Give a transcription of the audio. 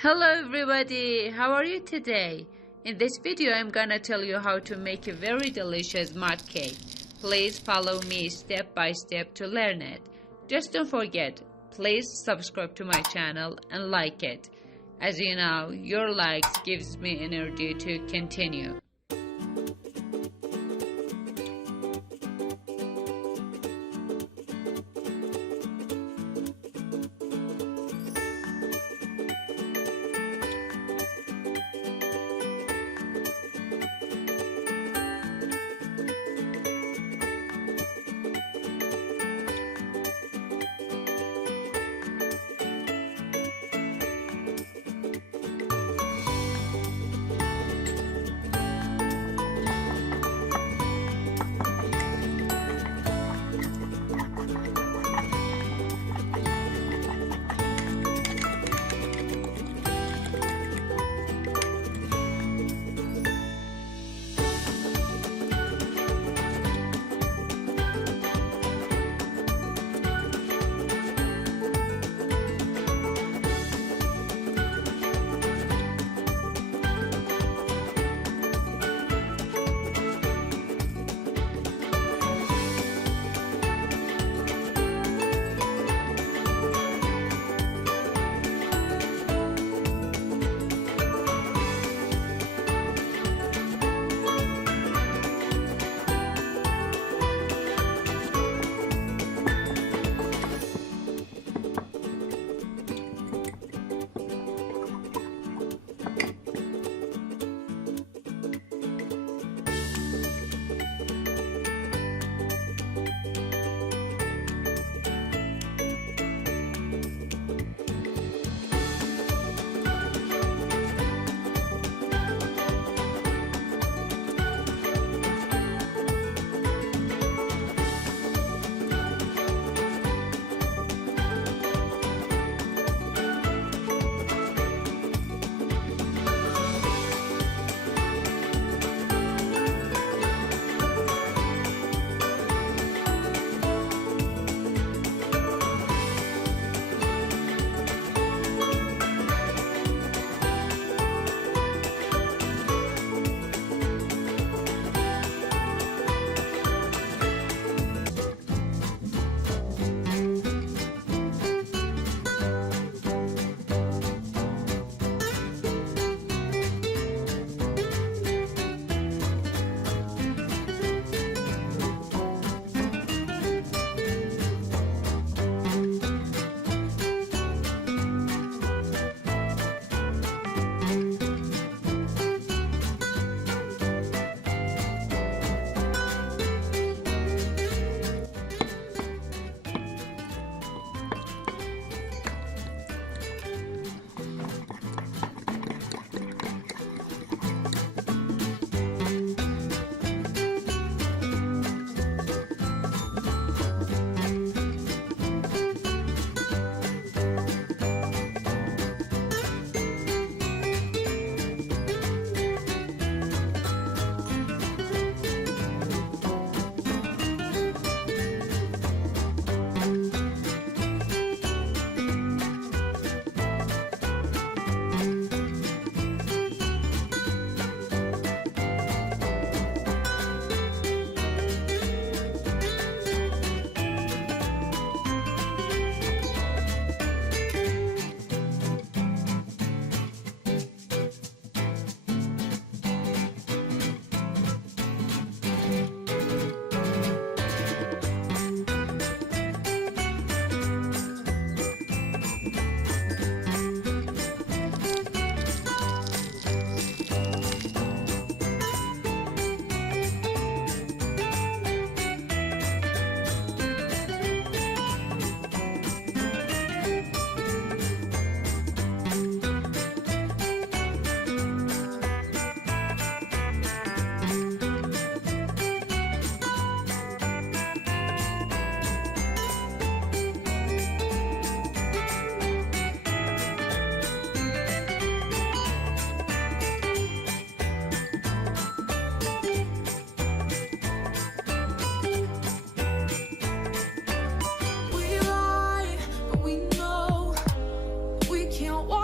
Hello everybody, how are you today? In this video I'm gonna tell you how to make a very delicious mud cake. Please follow me step by step to learn it. Just don't forget, please subscribe to my channel and like it. As you know, your likes gives me energy to continue. We lie, but we know we can't walk.